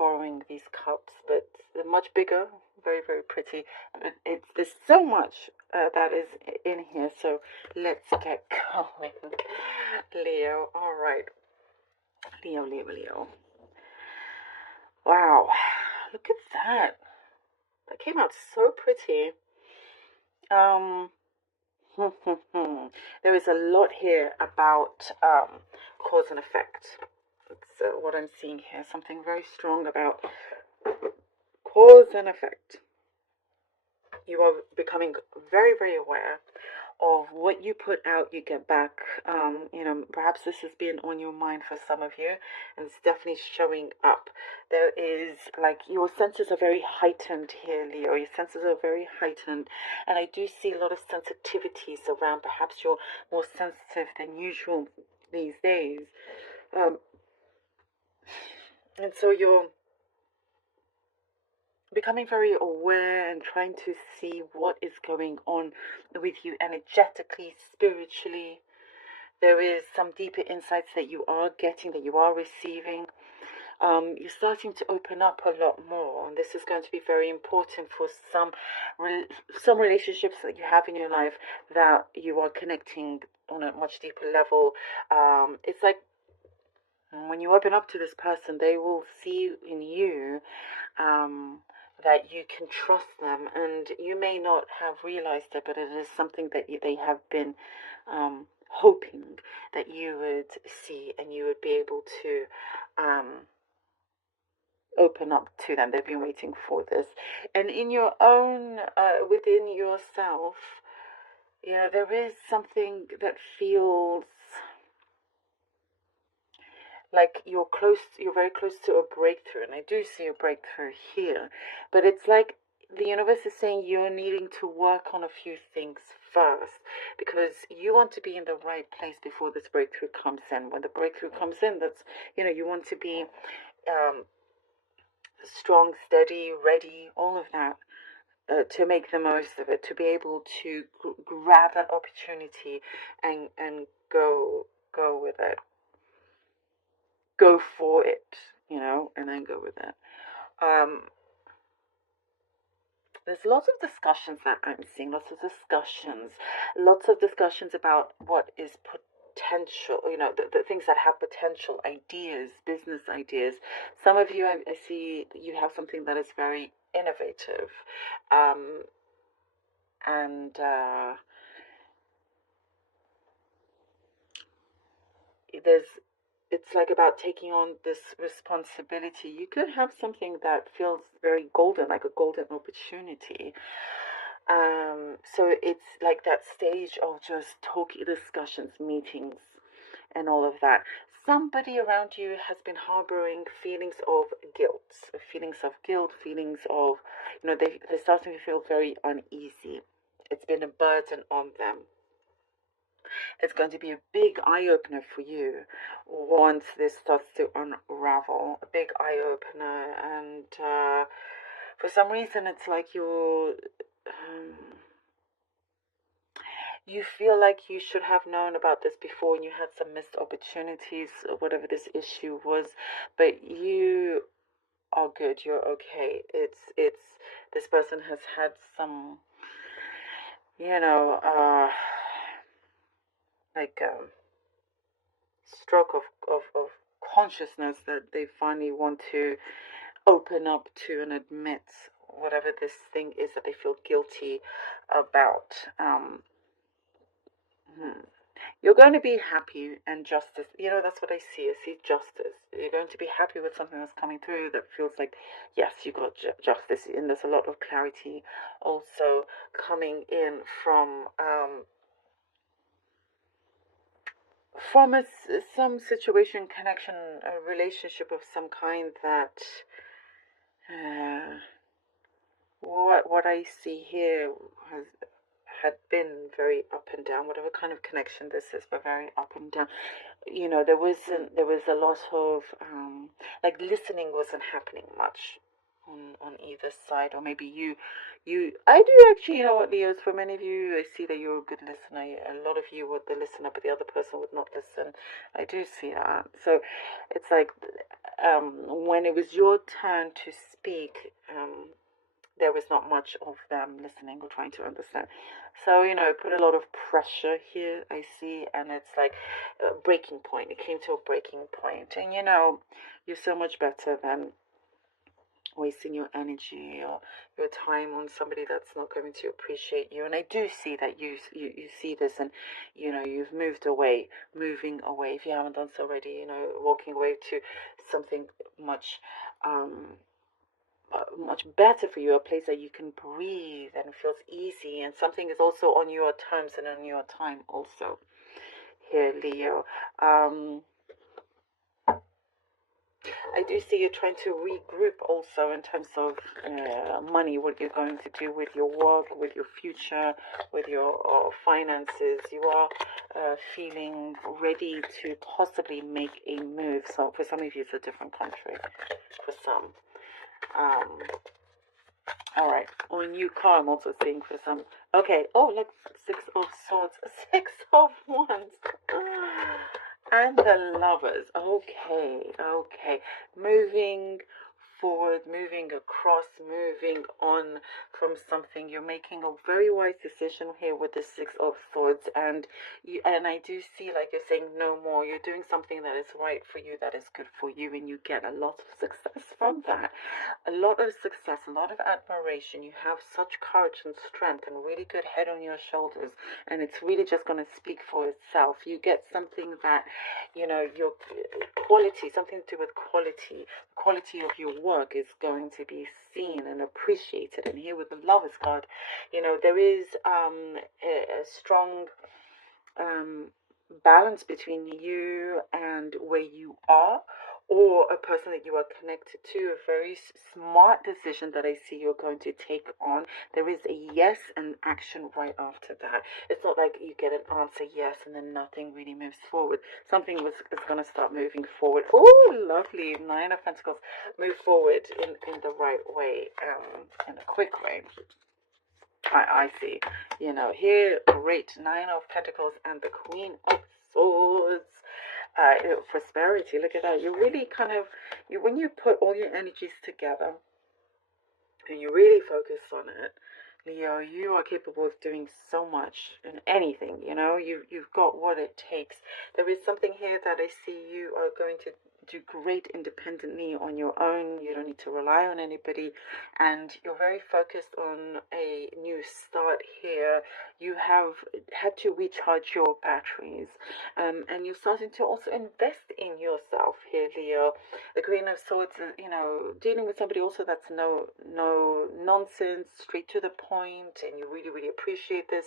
borrowing these cups, but they're much bigger, very, very pretty. But there's so much that is in here, so let's get going. Leo, all right. Leo, Leo, Leo. Wow, look at that. That came out so pretty. Um, there is a lot here about cause and effect. That's what I'm seeing here. Something very strong about cause and effect. You are becoming very, very aware of what you put out, you get back. Perhaps this has been on your mind for some of you, and it's definitely showing up. There is, like, your senses are very heightened here, Leo. Your senses are very heightened, and I do see a lot of sensitivities around. Perhaps you're more sensitive than usual these days. And so you're becoming very aware and trying to see what is going on with you energetically, spiritually. There is some deeper insights that you are getting, that you are receiving. You're starting to open up a lot more, and this is going to be very important for some relationships that you have in your life that you are connecting on a much deeper level. It's like when you open up to this person, they will see in you that you can trust them, and you may not have realized it, but it is something that they have been hoping that you would see, and you would be able to open up to them. They've been waiting for this. And in your own, within yourself, there is something that feels like you're very close to a breakthrough, and I do see a breakthrough here, but it's like the universe is saying you're needing to work on a few things first, because you want to be in the right place before this breakthrough comes in. When the breakthrough comes in, that's, you want to be strong, steady, ready, all of that, to make the most of it, to be able to grab that opportunity and go with it. Go for it, and then go with it. There's lots of discussions that I'm seeing, lots of discussions about what is potential, the things that have potential, ideas, business ideas. Some of you, I see you have something that is very innovative, and it's like about taking on this responsibility. You could have something that feels very golden, like a golden opportunity. So it's like that stage of just talking, discussions, meetings, and all of that. Somebody around you has been harboring feelings of guilt, feelings of, they're starting to feel very uneasy. It's been a burden on them. It's going to be a big eye-opener for you once this starts to unravel. A big eye-opener. And for some reason, it's like you feel like you should have known about this before, and you had some missed opportunities, whatever this issue was. But you are good. You're okay. It's this person has had some, like stroke of consciousness, that they finally want to open up to and admit whatever this thing is that they feel guilty about. You're going to be happy, and justice, that's what I see. I see justice. You're going to be happy with something that's coming through that feels like, yes, you got justice, and there's a lot of clarity also coming in from some situation, connection, a relationship of some kind that what I see here had been very up and down, whatever kind of connection this is, but very up and down. There was a lot of like listening wasn't happening much. on either side, or maybe I do actually, you know what, Leos, for many of you, I see that you're a good listener. A lot of you would the listener, but the other person would not listen. I do see that. So it's like, when it was your turn to speak, there was not much of them listening or trying to understand. So, you know, put a lot of pressure here, I see, and it's like a breaking point. It came to a breaking point. And, you know, you're so much better than wasting your energy or your time on somebody that's not going to appreciate you. And I do see that you see this, and you know, you've moving away, if you haven't done so already, you know, walking away to something much much better for you, a place that you can breathe and feels easy, and something is also on your terms and on your time also here, Leo. I do see you trying to regroup also in terms of money, what you're going to do with your work, with your future, with your finances. You are feeling ready to possibly make a move. So for some of you, it's a different country. For some. All right. On new car, I'm also seeing for some. Okay. Oh, look. 6 of Swords. 6 of Wands. And the Lovers. Okay. Okay. Moving forward, moving across, moving on from something. You're making a very wise decision here with the 6 of Swords, and I do see, like, you're saying no more. You're doing something that is right for you, that is good for you, and you get a lot of success from that. A lot of success, a lot of admiration. You have such courage and strength and really good head on your shoulders, and it's really just going to speak for itself. You get something that, you know, your quality, something to do with quality of your work is going to be seen and appreciated. And here with the Lovers card, you know, there is a strong balance between you and where you are, or a person that you are connected to. A very smart decision that I see you're going to take on. There is a yes and action right after that. It's not like you get an answer yes and then nothing really moves forward. Something is going to start moving forward. Oh, lovely. 9 of Pentacles. Move forward in the right way, in a quick way. I see. You know, here, great. 9 of Pentacles and the Queen of Swords. Prosperity. Look at that. You really kind of, when you put all your energies together and you really focus on it, Leo, you are capable of doing so much in anything. You know, you've got what it takes. There is something here that I see you are going to do great independently on your own. You don't need to rely on anybody, and you're very focused on a new start here. You have had to recharge your batteries, and you're starting to also invest in yourself here, Leo. The Queen of Swords, you know, dealing with somebody also that's no nonsense, straight to the point, and you really, really appreciate this.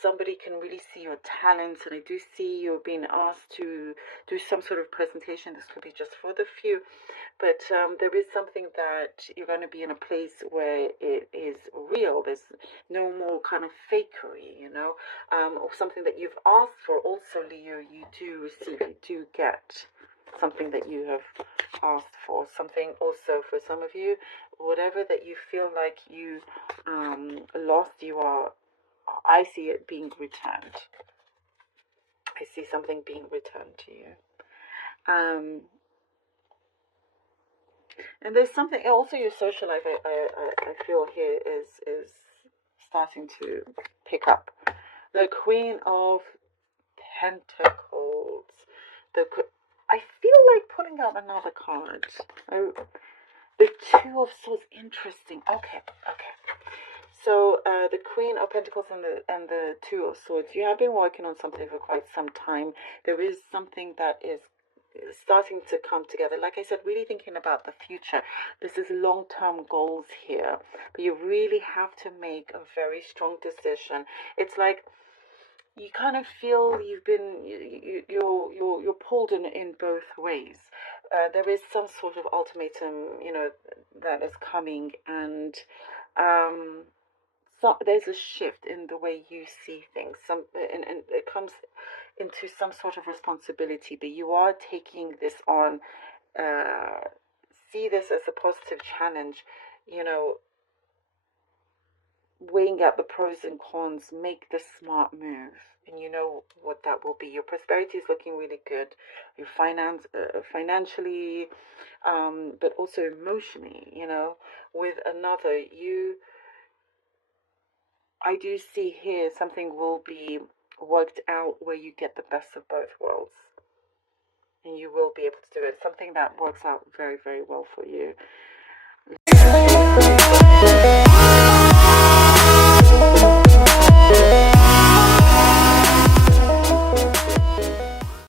Somebody can really see your talents, and I do see you're being asked to do some sort of presentation. This could be just for the few, but there is something that you're going to be in a place where it is real. There's no more kind of fakery, you know, or something that you've asked for. Also, Leo, you do receive, you do get something that you have asked for. Something also for some of you, whatever that you feel like you lost, I see it being returned. I see something being returned to you. And there's something also, your social life, I feel here is starting to pick up. The Queen of Pentacles. I feel like pulling out another card. The 2 of Swords. Interesting. Okay. So the Queen of Pentacles and the 2 of Swords. You have been working on something for quite some time. There is something that is starting to come together. Like I said, really thinking about the future. This is long-term goals here, but you really have to make a very strong decision. It's like you kind of feel you've been you're pulled in both ways. There is some sort of ultimatum, you know, that is coming, and so there's a shift in the way you see things. And it comes into some sort of responsibility, but you are taking this on. See this as a positive challenge. you know, weighing out the pros and cons, make the smart move. And you know what that will be. Your prosperity is looking really good. Your financially, but also emotionally, you know, with another, I do see here something will be worked out where you get the best of both worlds. And you will be able to do it. Something that works out very, very well for you.